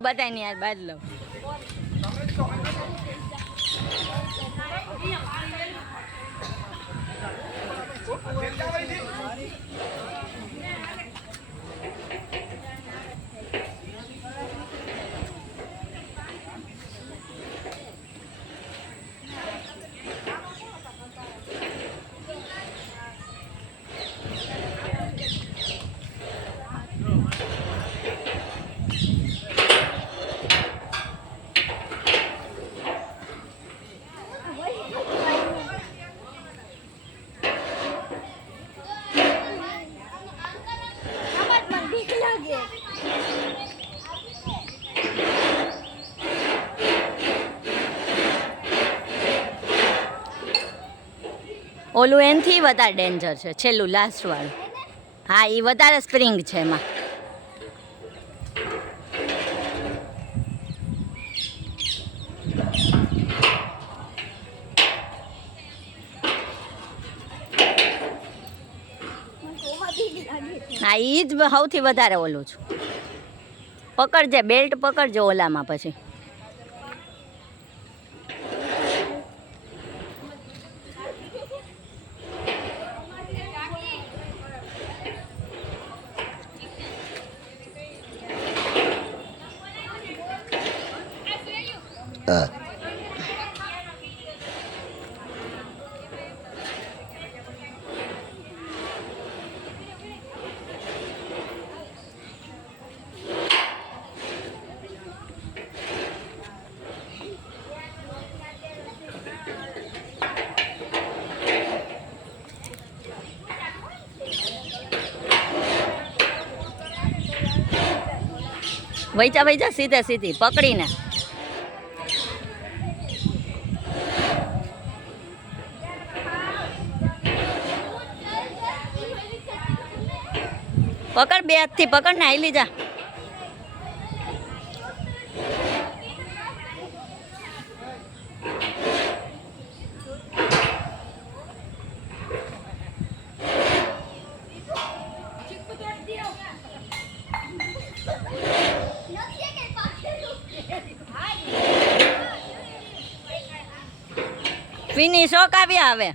बताए नहीं यार बाद लो ઓલું એનથી વધારે ડેન્જર છે છેલ્લું લાસ્ટ વાળું હા એ વધારે સ્પ્રિંગ છે એમાં હા એ જ સૌથી વધારે ઓલું છું પકડજે બેલ્ટ પકડજો ઓલામાં પછી વૈચા વૈચા સીધે સીધી પકડીને પકડ બે હાથથી પકડ ને હાલી જા ફિનિશ ઓક આવ્યા હવે